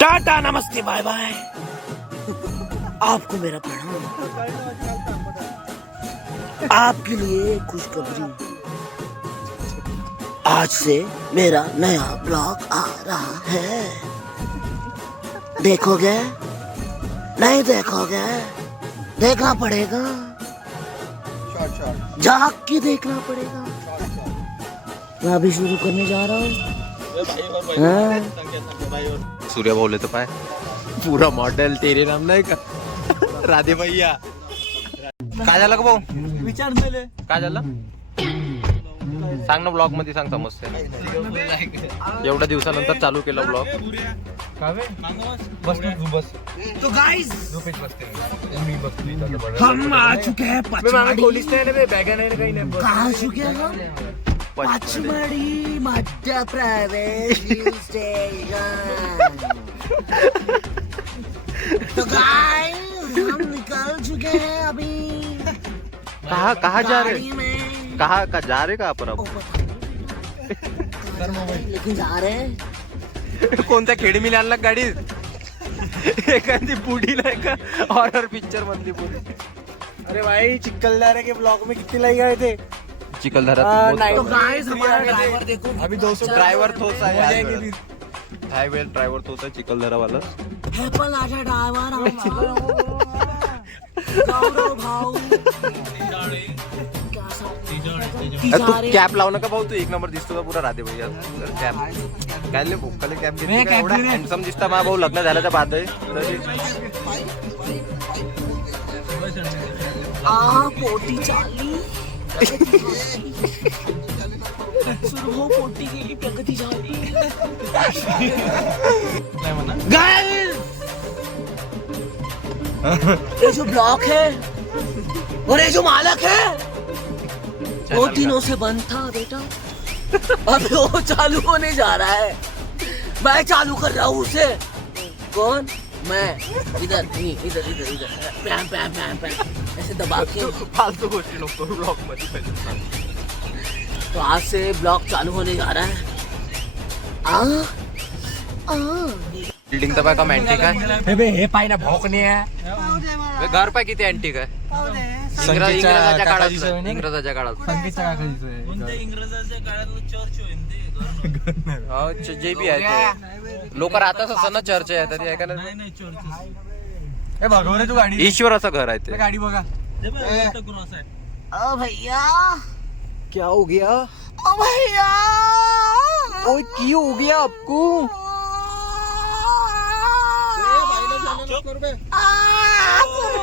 टाटा नमस्ते bye bye. आपको मेरा प्रणाम। आपके लिए खुशखबरी, आज से मेरा नया ब्लॉग आ रहा है। देखोगे? नहीं देखोगे? देखना पड़ेगा, जाग के देखना पड़ेगा। मैं अभी शुरू करने जा रहा हूँ। सूर्या भाऊ तो पाय पूरा मॉडेल तेरे नाम नाही का राधे भैया। काय झालं का भाऊ? विचार काय झालं सांग ना, ब्लॉग मध्ये सांग समस्या। एवढ्या दिवसानंतर चालू केलं ब्लॉग। तो गाइस हम आ चुके हैं पचमढ़ी। कहाँ चुके हैं हम? Pachmarhi Madhya Pradesh hill station. तो गाइस हम निकल चुके हैं अभी। कहाँ जा रहे? कहाँ जा रहे? कहाँ पर अब? लेकिन जा रहे हैं कोणत्या खेडीमिले आणला गाडी? एखादी पुढी नाही का हॉरर पिक्चर मधली पुढी? अरे भाई चिखलदरा के ब्लॉक में कितने लग गए थे? चिखलदरा तो गाइस हमारा ड्राइवर देखो, अभी 200 ड्राइवर तोच आहे। हायवे ड्राइवर तोच आहे चिखलदरा वाला। है पण आजा ड्राइवर भाऊ। तू कॅप लावू नका भाऊ, तू एक नंबर दिसतो का पुरा राधे भैया कॅप काय ले भोकाले कॅप घेतली का? एवढा हँडसम दिसता मा भाऊ, लग्न झाल्याच्या बाद आहे पोटी चालली सुरू पोटी गेली, प्रगती झाली। गाइस ये जो ब्लॉक है और ये जो मालक है वो दिनों से बंद था बेटा, अब वो चालू होने जा रहा है। मैं चालू कर रहा हूँ उसे। कौन? मैं इधर नहीं, इधर इधर इधर पैम पैम पैम पैम ऐसे दबा के फालतू गोष्टी नको ब्लॉग मध्ये। तो आज से ब्लॉग चालू होने जा रहा है। बिल्डिंग तर का अँटिक आहे? हे पाय ना भोकणे आहे। घर पाय किती अँटिक आहे? इंग्रजाच्या काळात, इंग्रजाच्या काळात जे बी आहे लोक राहतात असं ना, चर्च आहे तरी आहे का नाही? भगवरे तू गाडी ईश्वराचं घर आहे ते। गाडी बघा। ओ भैया क्या हो गया? ओ भैया ओए की हो गया आपको?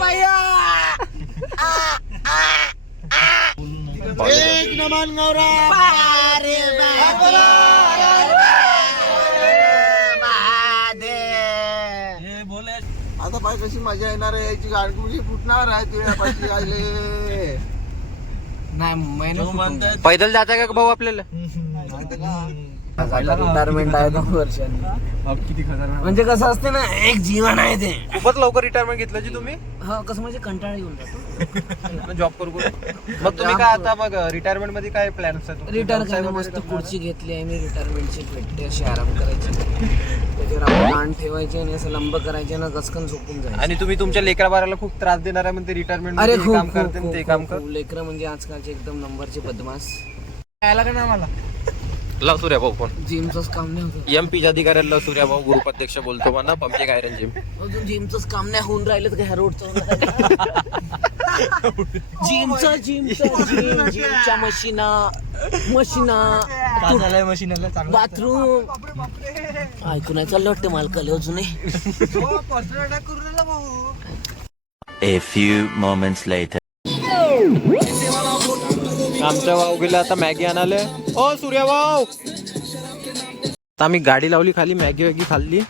भैया एक नमन गौरा आता पाय कशी मजा येणार आहे याची, गाडी फुटणार आहे तुझ्यापाशी आले नाही। पैदल जाता का भाऊ आपल्याला? रिटायरमेंट आहे 2 वर्षांनी। किती खतरनाक म्हणजे कसं असते ना, एक जीवन आहे ते। खूपच लवकर रिटायरमेंट घेतलं जी तुम्ही? हा कसं म्हणजे कंटाळा येऊन जातो जॉब करू मग तुम्ही काय आता मग रिटायरमेंट मध्ये काय प्लॅन असतात? रिटायर करायला मस्त खुर्ची घेतली आहे मी रिटायरमेंटची, भेटते अशी आराम करायची, त्याच्यावर आपण मान ठेवायचे आणि असं लंब करायचे ना, गचकन झोपून जायचं। आणि तुम्ही तुमच्या लेकरा बाराला खूप त्रास देणार आहे म्हणते रिटायरमेंट अरे मध्ये काम करते ते काम कर। लेकरं म्हणजे आजकालचे एकदम नंबरचे बदमाश। यायला का ना मला लाव सूर्या भाऊ फोन। जिमचंच काम नाही होत एमपीच्या अधिकाऱ्याला सूर्या भाऊ ग्रुपाध्यक्ष बोलतो म्हणा, पंपिंग आयरन जिम। अजून जिमचंच काम नाही होऊन राहिलं तर ह्या रोडचं जिमच्या मशीना काय झालंय मशीनला चांगलं बाथरूम ऐकून नाही चाललं वाटतं मालकाला अजूनही। A few moments later. आमच्या भाऊ गेला आता मॅगी आणाले। ओ सूर्या भाऊ, आता आम्ही गाडी लावली खाली, मॅगी वॅगी खाल्ली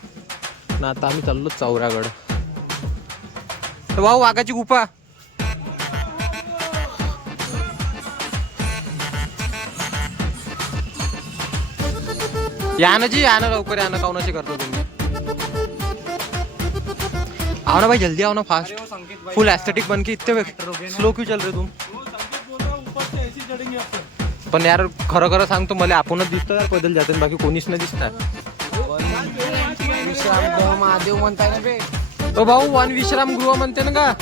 ना, आता आम्ही चाललो चौरागड। भाऊ वाघाची गुफा या ना जी, या ना लवकर, या ना काउनाशी करतो तुम्ही। आओ ना भाई जल्दी आओ ना, फास्ट फुल एस्थेटिक बन के इतने स्लो क्यों चल रहे तुम? पण यार खरं खरं सांगतो मला आपणच दिसतो यार पैदल जाते, बाकी कोणीच नाही दिसणार। महादेव म्हणताय ना बे. ओ भाऊ वन विश्राम गृह म्हणते ना का?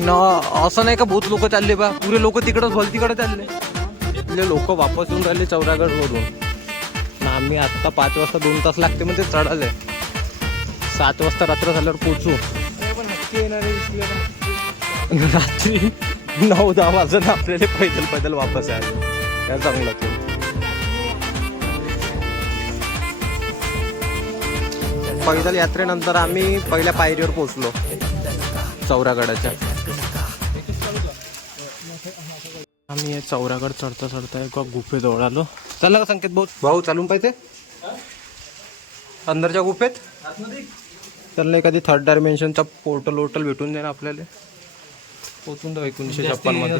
न असं नाही का बहुत लोक चालले बा, पुरे लोक तिकडं भल तिकडे चालले. इथले लोक वापस येऊन राहिले चौरागड वरून. आम्ही आत्ता 5 वाजता 2 तास लागते म्हणजे चढाले. 7 वाजता रात्र झाल्यावर पोहोचू. रात्री 9-10 वाजता आपल्याला पैदल वापस आहे. काय चांगलं ते. पैदल यात्रेनंतर आम्ही पहिल्या पायरीवर पोहोचलो चौरागडाच्या. आम्ही हे चौरागड चढता एका गुफेजवळ आलो. चला का संकेत भाऊ चालून पाहिजे अंदरच्या गुफेत. चल एखादी 3rd डायमेन्शनचा पोर्टल भेटून जाईल आपल्याला. पोचून जाऊ 1956 मध्ये.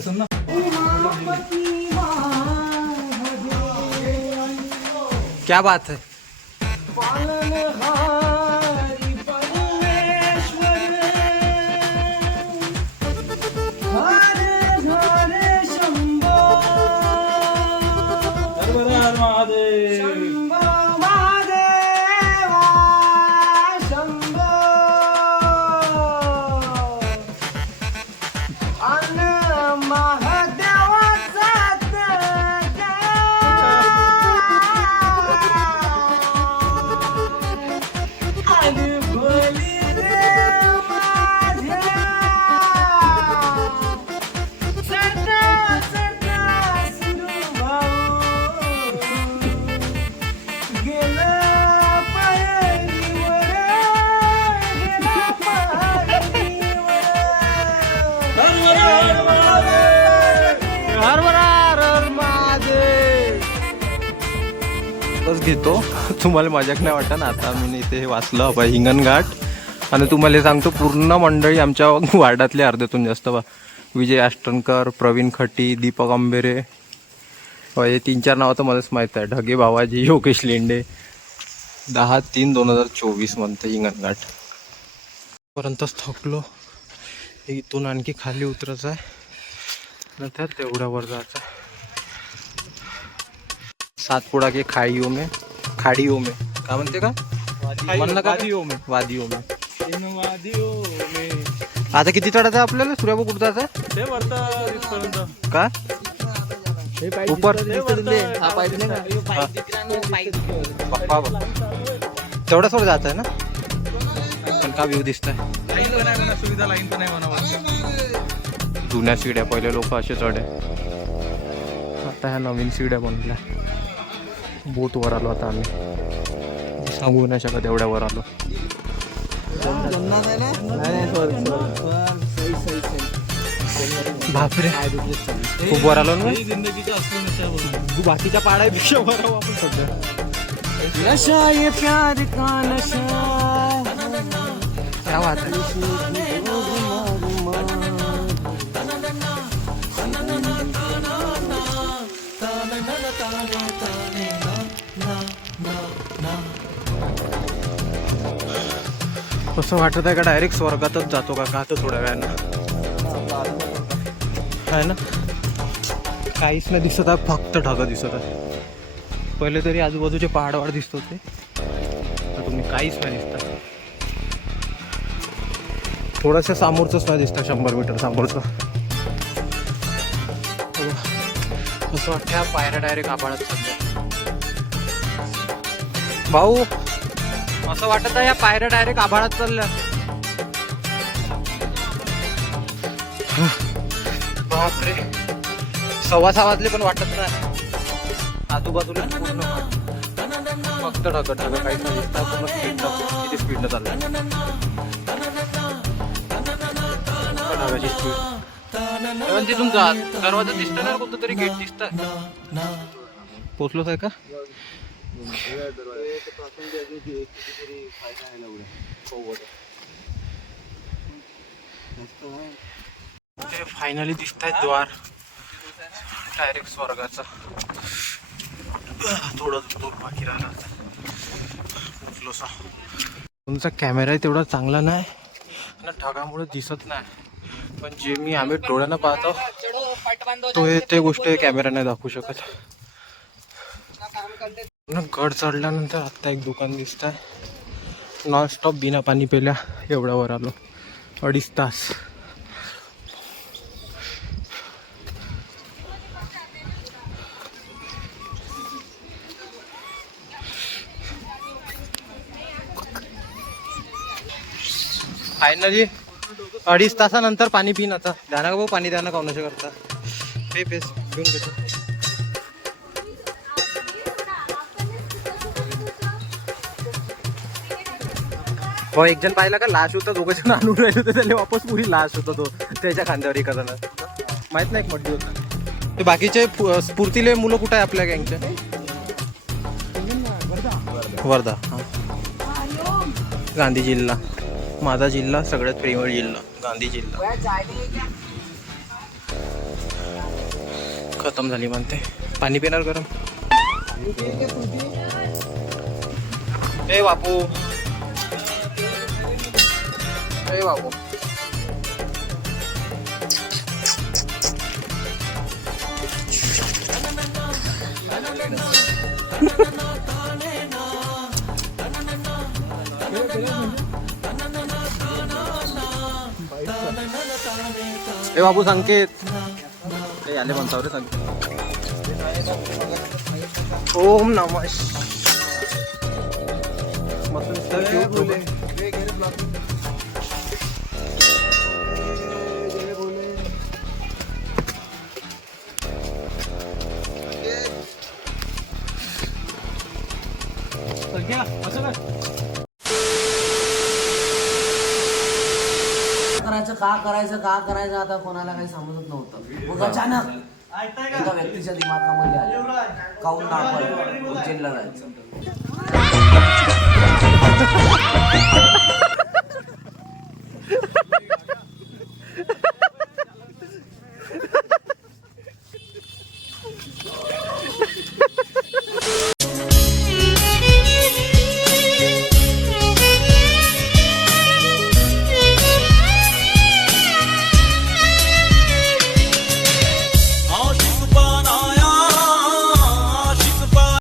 क्या बात है. घेतो तुम्हाला मजाक नाही वाटत. आता मी इथे वाचलं बा हिंगणघाट. आणि तुम्हाला सांगतो पूर्ण मंडळी आमच्या वार्डातले अर्ध्यातून जास्त बा. विजय आष्टनकर, प्रवीण खटी, दीपक आंबेरे, हे 3-4 नावं तर मलाच माहीत आहे. ढगे बाबाजी, योगेश लेंडे. 10/3/2024 म्हणतं हिंगणघाट. पर्यंतच थकलो. इथून आणखी खाली उतरायचं आहे नंतर तेवढ्यावर जायचं. सातपुडा के खाड़ियों में काय म्हणते का म्हणलं का वादियों में. आता किती चढायचं आहे आपल्याला सूर्याभाऊ कुठं जायचं का ऊपर. तेवढा थोडं जायचं आहे ना. पण का व्ह्यू दिसत आहे. जुन्या सीड्या पहिले लोक असे चढे. आता ह्या नवीन सीड्या बनल्या. बोट वर आलो आता आम्ही. सांगू नाही शकत एवढ्या वर आलो. बापरे खूप वर आलो ना. बाकीच्या पाड्यापेक्षा वर आहो आपण सध्या. नशा ये प्यार का नशा. क्या बात है. असं वाटत आहे का डायरेक्ट स्वर्गातच जातो का तर थोड्या वेळानं आहे ना. काहीच नाही दिसत आहे, फक्त ढगं दिसत आहे. पहिले तरी आजूबाजूचे पहाडवाड दिसत होते, आता तुम्ही काहीच नाही दिसत. थोडंसं समोरचंच नाही दिसतं, 100 मीटर समोरचं. असं वाटतं ह्या पायऱ्या डायरेक्ट आभाळात चालल्या. भाऊ असं वाटत आहे या पायऱ्या डायरेक्ट आभाळात चालल्या. बापरे 6:15 वाजले पण वाटत नाही. आजूबाजूला पूर्ण फक्त ढग ढग काहीच नाही दिसतं. पूर्ण किती स्पीडनं चाललंय ढगाची स्पीड. तिथून दरवाजा दिसतं ना, कोणतं तरी गेट दिसतं. पोचलोच आहे का. ते फायनली दिसत आहेत द्वार डायरेक्ट स्वर्गाचा. थोडं दूर बाकी राहिला. पोचलोसा. तुमचा कॅमेरा तेवढा चांगला नाही आणि ढगामुळे दिसत नाही, पण जे आम्ही डोळ्यानं पाहतो तो ते गोष्ट कॅमेरा नाही दाखवू शकत. गड चढल्यानंतर आत्ता एक दुकान दिसत आहे. नॉनस्टॉप बिना पाणी पिल्या एवढ्या वर आलो. 2.5 तास. फायनली 2.5 तासानंतर पाणी पिन. आता द्या ना भाऊ पाणी, द्या ना काउनाच्या करता. पे पेस घेऊन घेतो. हो एक जण पाहिला का लाश होता, 2 जण आणून राहिले होते त्याला वापस पुरी लाश होता तो त्याच्या खांद्यावर एका जण. माहित नाही एक मड्डी होता. ते बाकीचे स्फूर्तीले मुलं कुठे आहे आपल्या गँगच्या? वर्धा. गांधी जिल्हा माझा जिल्हा, सगळ्यात प्रेमळ जिल्हा गांधी जिल्हा. खतम झाली म्हणते. पाणी पिणार गरम. ए बापू, ए बापू. ए बाबू संकेत ए आले म्हणता रे संकेत. ओम नमः का करायचं आता कोणाला काही समजत नव्हतं. मग अचानक एका व्यक्तीच्या दिमागामध्ये आलं काऊन आपण उज्जैनला जायचं.